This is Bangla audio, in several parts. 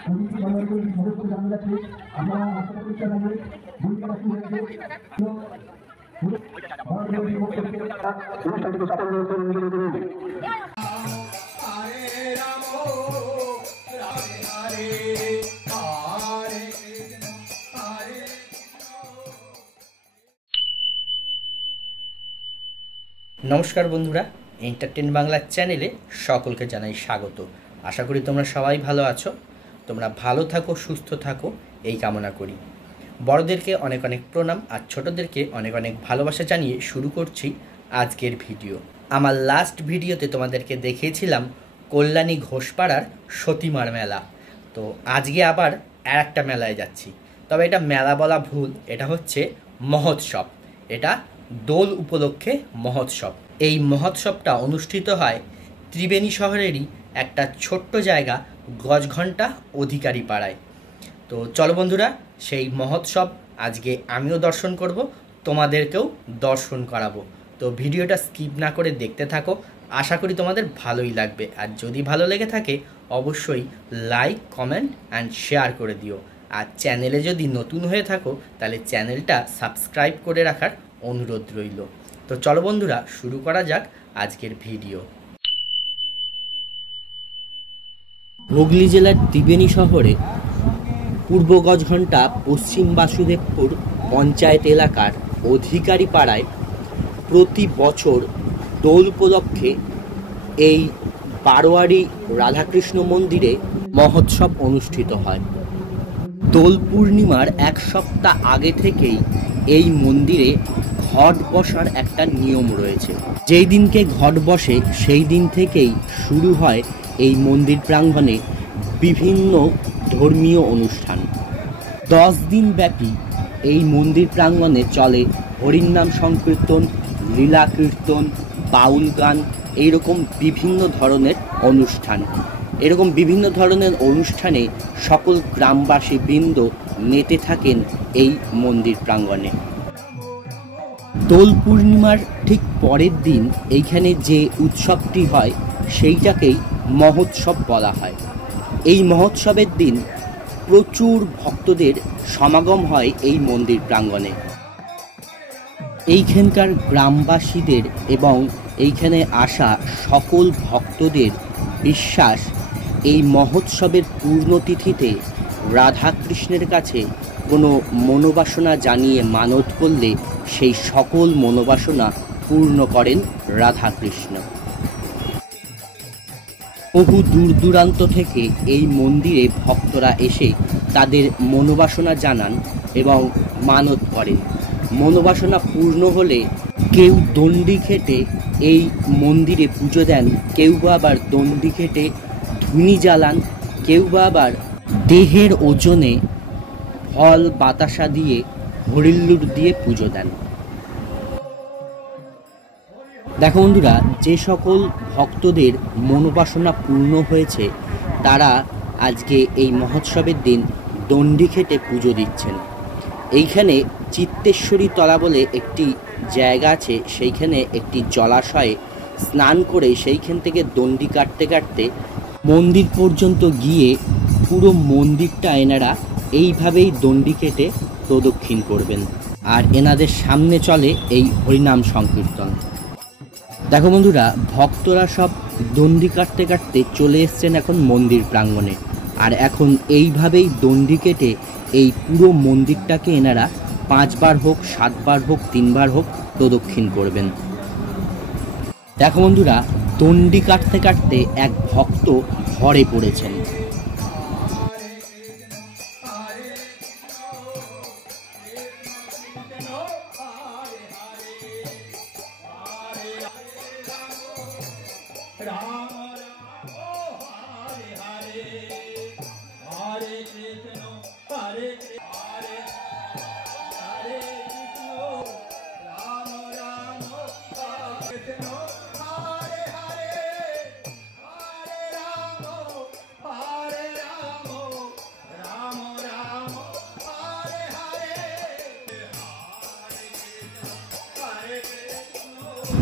নমস্কার বন্ধুরা, এন্টারটেন বাংলা চ্যানেলে সকলকে জানাই স্বাগত। আশা করি তোমরা সবাই ভালো আছো। তোমরা ভালো থাকো, সুস্থ থাকো, এই কামনা করি। বড়দেরকে অনেক অনেক প্রণাম আর ছোটদেরকে অনেক অনেক ভালোবাসা জানিয়ে শুরু করছি আজকের ভিডিও। আমার লাস্ট ভিডিওতে তোমাদেরকে দেখিয়েছিলাম কল্যাণী ঘোষপাড়ার সতীমার মেলা। তো আজকে আবার আর একটা মেলায় যাচ্ছি। তবে এটা মেলা বলা ভুল, এটা হচ্ছে মহোৎসব। এটা দোল উপলক্ষে মহোৎসব। এই মহোৎসবটা অনুষ্ঠিত হয় ত্রিবেণী শহরেরই একটা ছোট্ট জায়গা গজঘণ্টা অধিকারী পাড়ায়। তো চলো বন্ধুরা, সেই মহোৎসব আজকে আমিও দর্শন করব, তোমাদেরকেও দর্শন করাবো। তো ভিডিওটা স্কিপ না করে দেখতে থাকো, আশা করি তোমাদের ভালোই লাগবে। আর যদি ভালো লেগে থাকে অবশ্যই লাইক, কমেন্ট অ্যান্ড শেয়ার করে দিও। আর চ্যানেলে যদি নতুন হয়ে থাকো তাহলে চ্যানেলটা সাবস্ক্রাইব করে রাখার অনুরোধ রইল। তো চলো বন্ধুরা, শুরু করা যাক আজকের ভিডিও। হুগলি জেলার ত্রিবেণী শহরে পূর্ব গজঘণ্টা পশ্চিম বাসুদেবপুর পঞ্চায়েত এলাকার অধিকারী পাড়ায় প্রতি বছর দোল উপলক্ষে এই বারোয়ারি রাধাকৃষ্ণ মন্দিরে মহোৎসব অনুষ্ঠিত হয়। দোল পূর্ণিমার এক সপ্তাহ আগে থেকেই এই মন্দিরে ঘট বসার একটা নিয়ম রয়েছে। যেই দিনকে ঘট বসে সেই দিন থেকেই শুরু হয় এই মন্দির প্রাঙ্গণে বিভিন্ন ধর্মীয় অনুষ্ঠান। 10 দিন ব্যাপী এই মন্দির প্রাঙ্গণে চলে হরিনাম সংকীর্তন, লীলা কীর্তন, বাউল গান, এইরকম বিভিন্ন ধরনের অনুষ্ঠান। এরকম বিভিন্ন ধরনের অনুষ্ঠানে সকল গ্রামবাসী বৃন্দ মেতে থাকেন এই মন্দির প্রাঙ্গণে। দোল পূর্ণিমার ঠিক পরের দিন এইখানে যে উৎসবটি হয় সেইটাকেই মহোৎসব বলা হয়। এই মহোৎসবের দিন প্রচুর ভক্তদের সমাগম হয় এই মন্দির প্রাঙ্গণে। এইখানকার গ্রামবাসীদের এবং এইখানে আসা সকল ভক্তদের বিশ্বাস, এই মহোৎসবের পূর্ণতিথিতে রাধাকৃষ্ণের কাছে কোনো মনোবাসনা জানিয়ে মানত করলে সেই সকল মনোবাসনা পূর্ণ করেন রাধাকৃষ্ণ। বহু দূর দূরান্ত থেকে এই মন্দিরে ভক্তরা এসে তাদের মনোবাসনা জানান এবং মানত করেন। মনোবাসনা পূর্ণ হলে কেউ দণ্ডি খেটে এই মন্দিরে পুজো দেন, কেউ বা আবার দণ্ডি খেটে ধুনি জ্বালান, কেউ বা আবার দেহের ওজনে ফল বাতাসা দিয়ে হরিল্লুর দিয়ে পুজো দেন। দেখো বন্ধুরা, যে সকল ভক্তদের মনোবাসনা পূর্ণ হয়েছে তারা আজকে এই মহোৎসবের দিন দণ্ডি খেটে পুজো দিচ্ছেন। এইখানে চিত্তেশ্বরী তলা বলে একটি জায়গা আছে, সেইখানে একটি জলাশয়ে স্নান করে সেইখান থেকে দণ্ডি কাটতে কাটতে মন্দির পর্যন্ত গিয়ে পুরো মন্দিরটা এনারা এইভাবেই দণ্ডি কেটে প্রদক্ষিণ করবেন। আর এনাদের সামনে চলে এই হরিনাম সংকীর্তন। দেখো বন্ধুরা, ভক্তরা সব দণ্ডি কাটতে কাটতে চলে এসছেন এখন মন্দির প্রাঙ্গণে। আর এখন এইভাবেই দণ্ডি কেটে এই পুরো মন্দিরটাকে এনারা 5 বার হোক, 7 বার হোক, 3 বার হোক প্রদক্ষিণ করবেন। দেখো বন্ধুরা, দণ্ডি কাটতে কাটতে এক ভক্ত ঘরে পড়েছেন।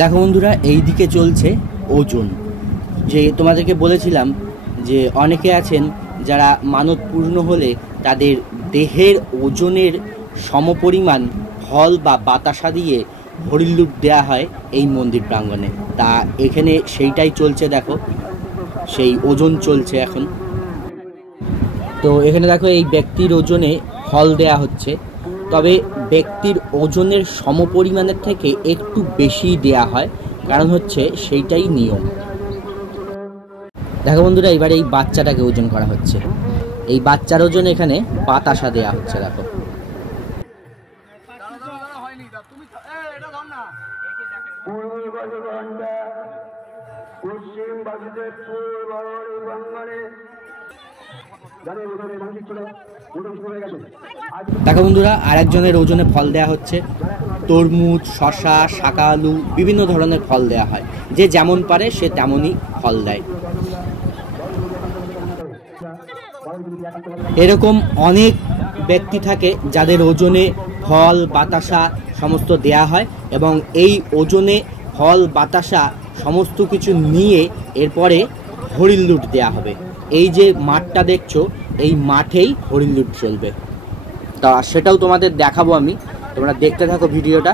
দেখো বন্ধুরা, এই দিকে চলছে ওজন। যে তোমাদেরকে বলেছিলাম যে অনেকে আছেন যারা মানত পূর্ণ হলে তাদের দেহের ওজনের সমপরিমাণ ফল বা বাতাসা দিয়ে হরিলুট দেওয়া হয় এই মন্দির প্রাঙ্গণে। তা এখানে সেইটাই চলছে, দেখো সেই ওজন চলছে এখন। তো এখানে দেখো এই ব্যক্তির ওজনে ফল দেয়া হচ্ছে, তবে ব্যক্তির ওজনের সমপরিমাণের থেকে একটু বেশি দেয়া হয়, কারণ হচ্ছে সেইটাই নিয়ম। দেখো বন্ধুরা, এবার এই বাচ্চাটাকে ওজন করা হচ্ছে। এই বাচ্চার ওজন এখানে বাতাসা দেয়া হচ্ছে। দেখো দেখো বন্ধুরা, আর একজনের ওজনে ফল দেয়া হচ্ছে। তরমুজ, শশা, শাকা আলু, বিভিন্ন ধরনের ফল দেয়া হয়। যে যেমন পারে সে তেমনই ফল দেয়। এরকম অনেক ব্যক্তি থাকে যাদের ওজনে ফল বাতাসা সমস্ত দেয়া হয়, এবং এই ওজনে ফল বাতাসা সমস্ত কিছু নিয়ে এরপরে হরিলুট দেয়া হবে। এই যে মাঠটা দেখছো, এই মাঠেই হরিলুট চলবে। তা সেটাও তোমাদের দেখাবো আমি, তোমরা দেখতে থাকো ভিডিওটা।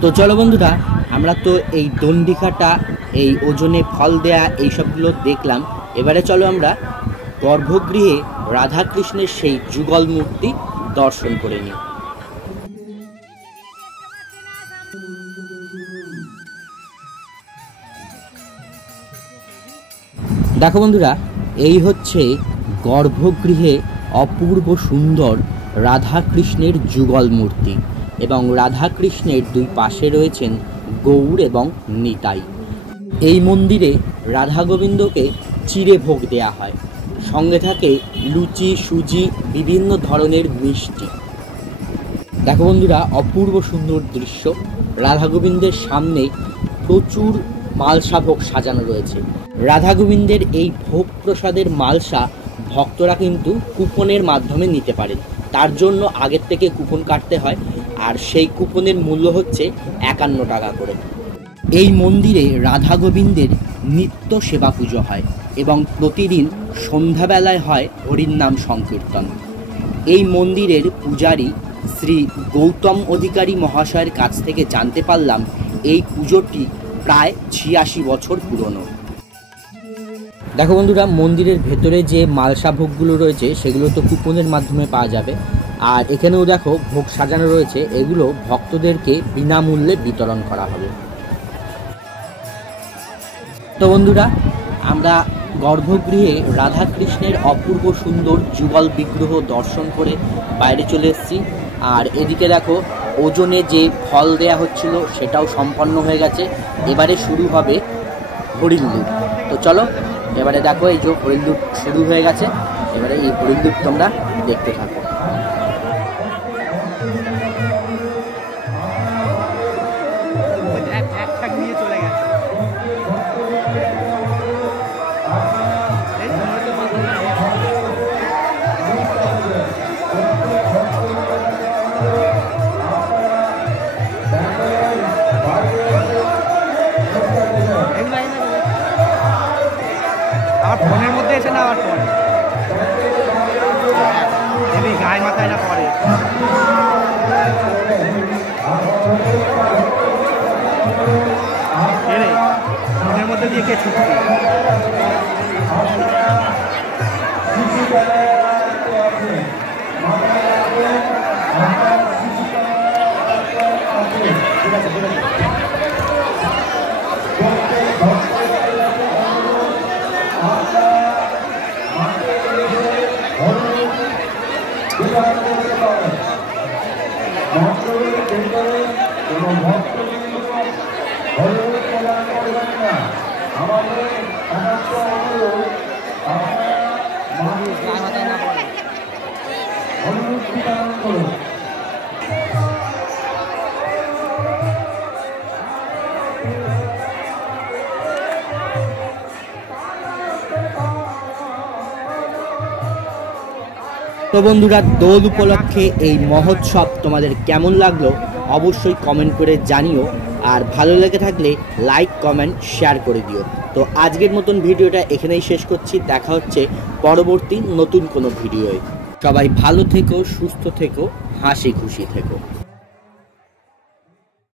তো চলো বন্ধুরা, আমরা তো এই দণ্ডিকাটা, এই ওজনে ফল দেয়া, এইসবগুলো দেখলাম। এবারে চলো আমরা গর্ভগৃহে রাধাকৃষ্ণের সেই যুগল মূর্তি দর্শন করে নিই। দেখো বন্ধুরা, এই হচ্ছে গর্ভগৃহে অপূর্ব সুন্দর রাধাকৃষ্ণের যুগল মূর্তি, এবং রাধাকৃষ্ণের দুই পাশে রয়েছেন গৌর এবং নিতাই। এই মন্দিরে রাধা গোবিন্দকে চিড়ে ভোগ দেয়া হয়, সঙ্গে থাকে লুচি, সুজি, বিভিন্ন ধরনের মিষ্টি। দেখো বন্ধুরা, অপূর্ব সুন্দর দৃশ্য। রাধা গোবিন্দের সামনে প্রচুর মালসা ভোগ সাজানো রয়েছে। রাধা গোবিন্দের এই ভোগ প্রসাদের মালসা ভক্তরা কিন্তু কুপনের মাধ্যমে নিতে পারেন। তার জন্য আগের থেকে কুপন কাটতে হয়, আর সেই কুপনের মূল্য হচ্ছে 51 টাকা করে। এই মন্দিরে রাধা গোবিন্দের নিত্য সেবা পুজো হয়, এবং প্রতিদিন সন্ধ্যাবেলায় হয় হরির নাম সংকীর্তন। এই মন্দিরের পূজারী শ্রী গৌতম অধিকারী মহাশয়ের কাছ থেকে জানতে পারলাম এই পুজোটি প্রায় 86 বছর পুরনো। দেখো বন্ধুরা, মন্দিরের ভেতরে যে মালসা ভোগগুলো রয়েছে সেগুলো তো কুপনের মাধ্যমে পাওয়া যাবে, আর এখানেও দেখো ভোগ সাজানো রয়েছে, এগুলো ভক্তদেরকে বিনামূল্যে বিতরণ করা হবে। তো বন্ধুরা, আমরা গর্ভগৃহে রাধাকৃষ্ণের অপূর্ব সুন্দর যুগল বিগ্রহ দর্শন করে বাইরে চলে এসেছি। আর এদিকে দেখো ওজনে যে ফল দেয়া হচ্ছিল সেটাও সম্পন্ন হয়ে গেছে। এবারে শুরু হবে হরিলুট। তো চলো, এবারে দেখো এই যে হরিলুট শুরু হয়ে গেছে। এবারে এই হরিলুট তোমরা দেখতে থাকো। ফোনের মধ্যে এসে না আবার পরে গায়ে মাথায় না পরে ফোনের মধ্যে দিয়ে কে ছুটছে। তো বন্ধুরা, দোল উপলক্ষে এই মহোৎসব তোমাদের কেমন লাগলো অবশ্যই কমেন্ট করে জানিও, আর ভালো লেগে থাকলে লাইক, কমেন্ট, শেয়ার করে দিও। তো আজকের মতন ভিডিওটা এখানেই শেষ করছি। দেখা হচ্ছে পরবর্তী নতুন কোনো ভিডিওয়। সবাই ভালো থেকো, সুস্থ থেকো, হাসি খুশি থেকো।